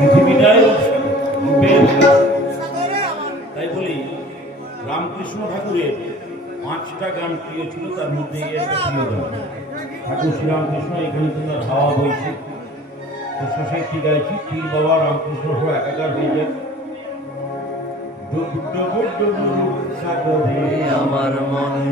পৃথিবীটাই তাই বলি রামকৃষ্ণ ঠাকুরের পাঁচটা গান প্রিয় ছিল তার মধ্যে একটা প্রিয় গান। ঠাকুর শ্রীরামকৃষ্ণ এখানে তোমার হাওয়া বইছে। তো শেষে কি গাইছি পীর বাবা রামকৃষ্ণ সব একাকার হয়ে যায় সাগরে। আমার মনে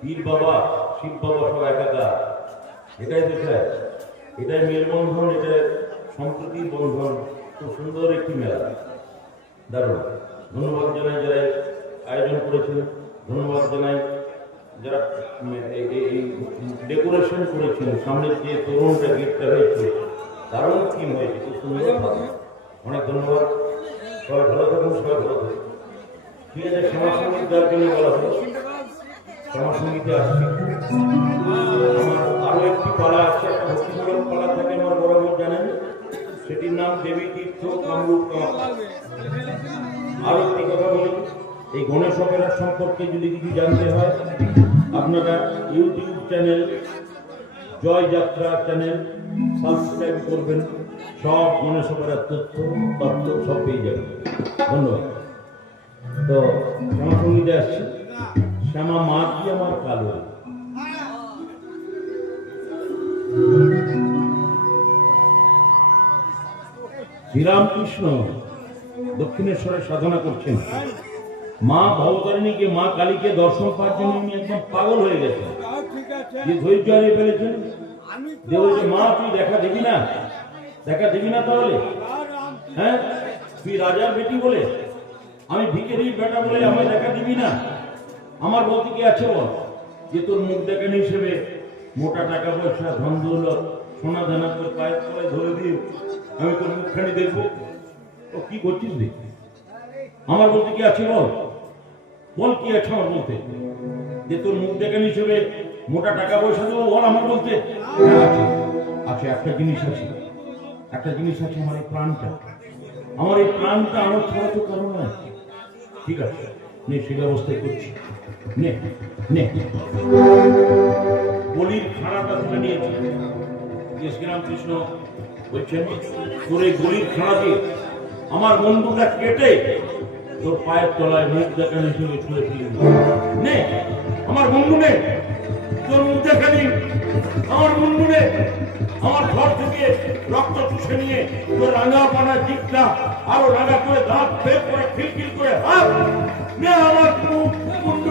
পীর বাবা, শিব বাবা সব একাকার। এটাই দেখায় এটাই মেলবন্ধন এটা সম্প্রীতির বন্ধন। খুব সুন্দর একটি মেলা। দারুণ। ধন্যবাদ জানাই যারা আয়োজন করেছেন। ধন্যবাদ জানাই যারা এই- ডেকোরেশন করেছেন। সামনের যে তরুণটা গেটটা হয়েছে, দারুণ থিম হয়েছে, খুব সুন্দর। অনেক ধন্যবাদ। সবাই ভালো থাকুন, সবাই ভালো থাকুন। ঠিক আছে সমাজ সংগীত যার জন্য বলা হলো। সমাজ সঙ্গীতে আসছি আমার আরও একটি পালা আছে একটা ভক্তিমূলক পালা থাকে আমার বরাবর জানেন। সেটির নাম দেবী তীর্থ কামরূপ কামা আরও একটি কথা এই গণেশ অপেরা সম্পর্কে যদি কিছু জানতে হয়, আপনারা ইউটিউব চ্যানেল, জয় যাত্রা চ্যানেল সাবস্ক্রাইব করবেন। সব গণেশ অপেরার তথ্য তথ্য সব পেয়ে যাবেন। ধন্যবাদ। তো শ্যামা সঙ্গীতে আসছি। শ্যামা মা কি আমার কালো? শ্রীরামকৃষ্ণ দক্ষিণেশ্বরে সাধনা করছেন। মা ভবতারিণীকে, মা কালীকে দর্শন পাওয়ার জন্য উনি একদম পাগল হয়ে গেছেন। যে ধৈর্য হারিয়ে ফেলেছেন? যে বলছে, মা, তুই দেখা দিবি না? দেখা দিবি না তাহলে? হ্যাঁ? তুই রাজার বেটি বলে, আমি ভিকেরির বেটা বলে আমায় দেখা দিবি না? আমার বলতে কি আছে বল? যে তোর মুখ দেখানি হিসেবে মোটা টাকা পয়সা, ধন দৌলত, সোনা দানা তোর পায়ের তলায় ধরে দিয়ে আমি তোর মুখখানি দেখব? ও, কি করছিস রে? আমার বলতে কি আছে বল? বল কি আছে আমার বলতে? যে তোর মুখ দেখানি হিসেবে মোটা টাকা পয়সা দেবো বল আমার বলতে? আছে। একটা জিনিস আছে। একটা জিনিস আছে আমার এই প্রাণটা। আমার এই প্রাণটা আমার ছাড়া তো কারণ নয় ঠিক আছে নে সে ব্যবস্থায় করছি। বলির খাড়াটা তুলে নিয়েছি। বলছেন গলির খাড়াকে আমার বন্ধুটা কেটে তোর পায়ের তলায় মুখ দেখানো। নে, আমার বন্ধু নে। তোর মুখ দেখানি আমার বন্ধু নে। আমার ঘর থেকে রক্ত চুষে নিয়ে তোর রাঙা পানা দিকটা আরও রাঙা করে দাঁত বের করে খিলখিল করে হাত। নে আমার মুখ বন্ধু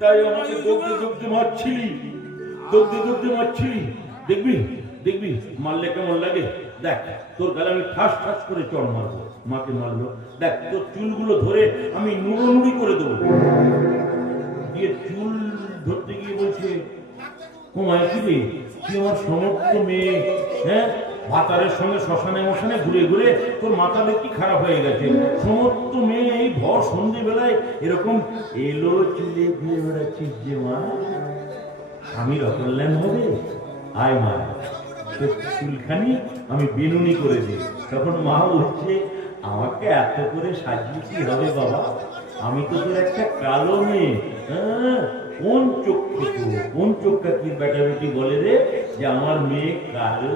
তাই আমাকে মারছিলি। দৌড়তে দৌড়তে মারছি দেখবি দেখবি, মারলে কেমন লাগে? দেখ, তোর গালে আমি ঠাস ঠাস করে মারবো। মাকে মারলো। দেখ, তোর চুলগুলো ধরে আমি নুড়ো নুড়ি করে দেবো। দিয়ে চুল ধরতে গিয়ে বলছে কি আমার সমস্ত মেয়ে হ্যাঁ? ভাতারের সঙ্গে শ্মশানে মশানে ঘুরে ঘুরে তোর মাথা দেখি খারাপ হয়ে গেছে। সমস্ত মেয়ে এই ভর সন্ধেবেলায় এরকম এলো চুলে ঘুরে যে মা। আমি রতনল্যান্ড হবে? আয় মা চুলখানি আমি বেনুনি করে দিই তখন মা বলছে, আমাকে এত করে সাজিয়ে কি হবে বাবা। আমি তো তোর একটা কালো মেয়ে। হ্যাঁ কোন তো কোন চোখটা কি বেটা বেটি বলে রে? যে আমার মেয়ে কালো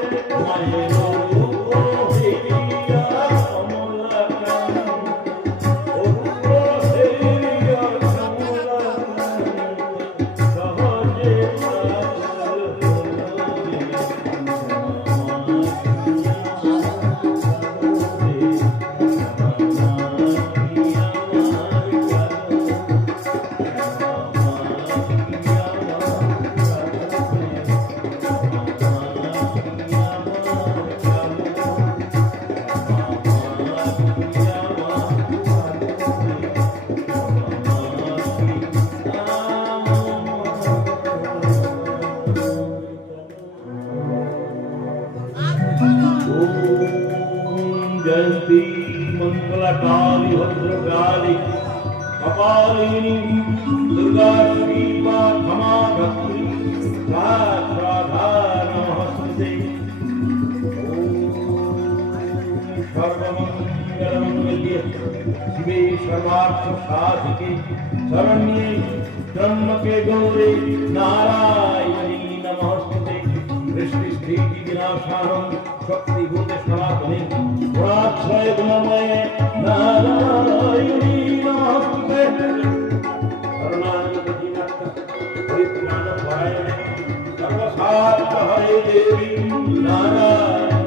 রে शरण्ये त्र्यंबके गौरे नारायणी नमस्ते सृष्टि स्थिति विनाशानं शक्तिभूत सनातने गुणाक्षय गुणमय नारायणी नमस्ते करुणानिधिनाथ परित्राणपरायणे सर्वसार्थहरे देवी नारायणी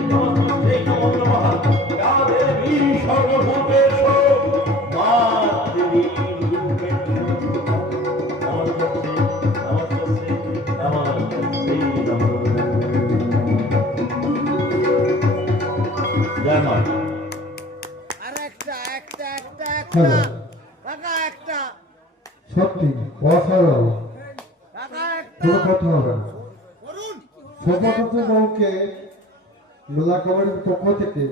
সত্যি অসাধারণ টাকা একটা কোনো কথা হবে। না করুন। সভাপতি মেলা কমিটির পক্ষ থেকে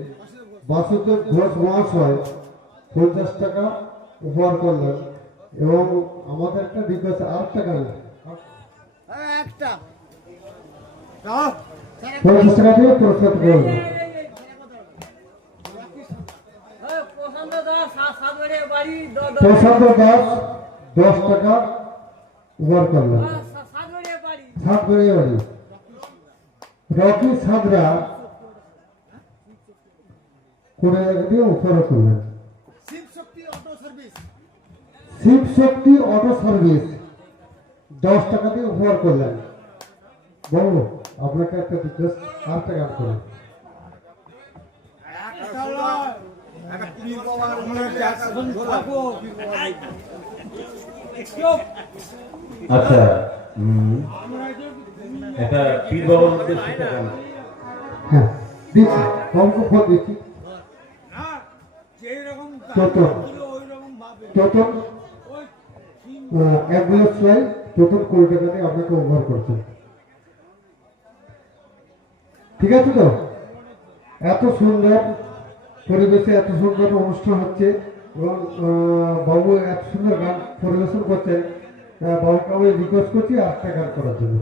বাসুদেব ঘোষ মহাশয় পঞ্চাশ টাকা উপহার করলেন এবং আমাদের একটা রিকোয়েস্ট আর একটা গান পঞ্চাশ টাকা দিয়ে পুরস্কার করলেন প্রশান্ত দাস দশ টাকা উপহার করলেন। সাত বাড়ি রকি সাদরা টাকা দিয়ে উপহার করলেন শিব শক্তি অটো সার্ভিস দশ টাকা দিয়ে উপহার করলেন। বাবু আপনাকে একটা রিকোয়েস্ট আর গান করুন আচ্ছা উম, একটা পীর বাবার উদ্দেশ্যে হ্যাঁ। দিচ্ছি ফোন দিচ্ছি তোতন তোতন অ্যাম্বুলেন্স লাই তোতন কুড়ি টাকা আপনাকে উপহার করছে। ঠিক আছে তো? এত সুন্দর পরিবেশে এত সুন্দর অনুষ্ঠান হচ্ছে এবং বাবু এত সুন্দর গান পরিবেশন করছেন আহ, বাবুকে আমি রিকোয়েস্ট করছি একটা গান করার জন্য।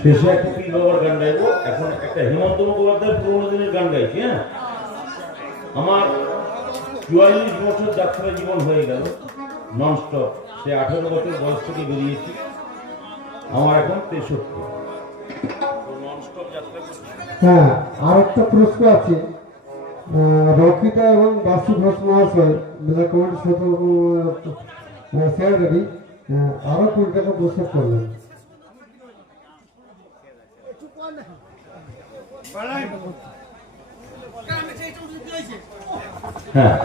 শেষে একটা পীর বাবার গান গাইবো? এখন একটা হেমন্ত মুখোপাধ্যায়ের পুরোনো দিনের গান গাইছি হ্যাঁ? আমার চুয়াল্লিশ বছর যাত্রা জীবন হয়ে গেল ননস্টপ সে আঠেরো বছর বয়স থেকে বেরিয়েছি, আমার এখন তেষট্টি। হ্যাঁ আর একটা প্রশ্ন আছে। রকিতা এবং বাসু ঘোষ মহাশয় মেলা টাকা প্রস্তাব করলেন হ্যাঁ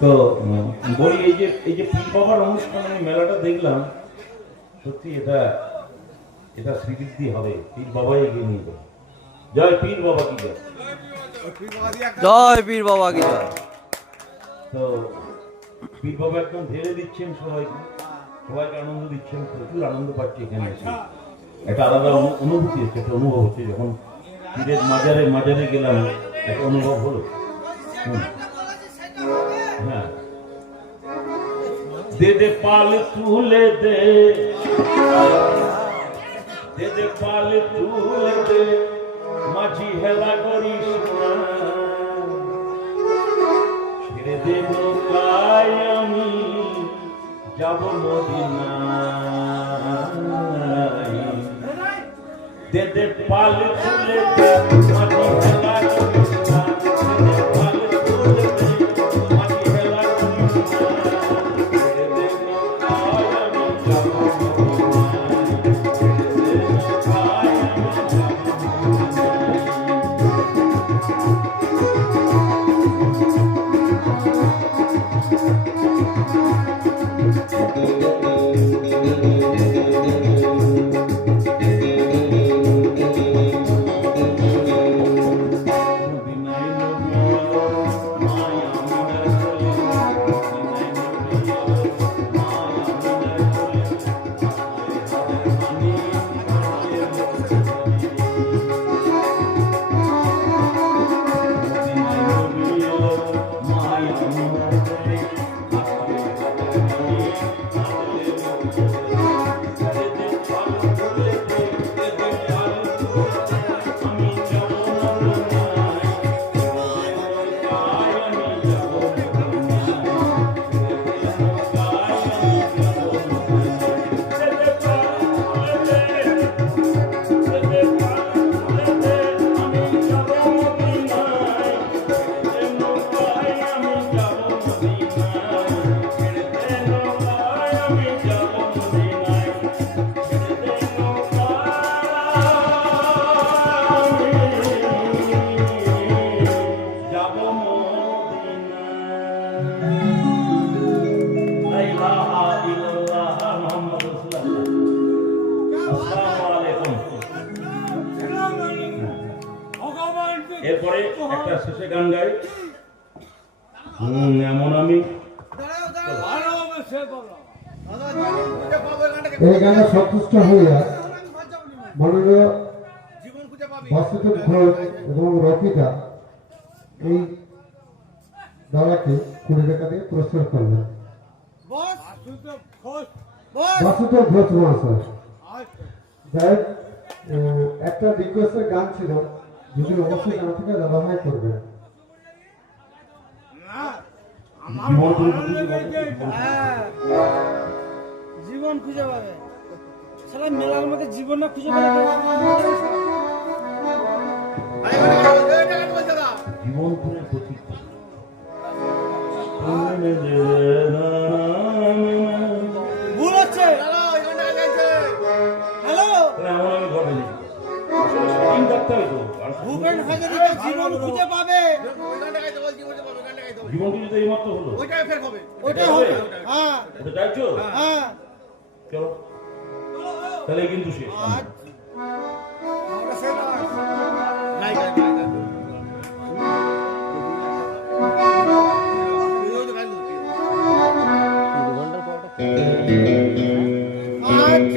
তো বলি এই যে এই যে পীর অনুষ্ঠান আমি মেলাটা দেখলাম সত্যি এটা এটা স্বীকৃতি হবে পীর বাবাই এগিয়ে নিয়ে যাবে। জয় পীর বাবা কি জয়? জয় বীর বাবা কি জয়। তো পীর বাবা একদম ঢেলে দিচ্ছেন সবাইকে সবাইকে আনন্দ দিচ্ছেন প্রচুর আনন্দ পাচ্ছি এখানে এসে। একটা আলাদা অনুভূতি হচ্ছে একটা অনুভব হচ্ছে যখন পীরের মাজারে মাজারে গেলাম একটা অনুভব হলো। হ্যাঁ। দে দে পাল তুলে দে। দে দে পাল তুলে দে। মাঝি হেলা করিস ছেড়ে দে নৌকায় আমি, যাব মদিনায়। দে দে পাল তুলে বাসুদেব ঘোষ এবং রকিদা এই দাদাকে কুড়ি টাকা দিয়ে পুরস্কার করলেন। বস। বস বাসুদেব ঘোষ মহাশয়। যাই একটা রিকোয়েস্টের গান ছিল যদি অবশ্যই থেকে দাদা ভাই করবেন জীবন খুঁজে পাবে। মেলার মধ্যে জীবন না খুঁজে পাবে। জীবন তুমি প্রতীক। ভুল হচ্ছে। দাঁড়াও এই গানটা গাইছে হ্যালো? এমন আমি ঘরে নেই সেটিং করতে হবে তো গান ভূপেন হাজারিকা জীবন খুঁজে পাবে। জীবন খুঁজে তো এইমাত্র হলো। ওইটাই ফের হবে। ওটা হবে? হ্যাঁ। ওটা চাইছো হ্যাঁ। চলো। তাহলে কিন্তু শেষ। God.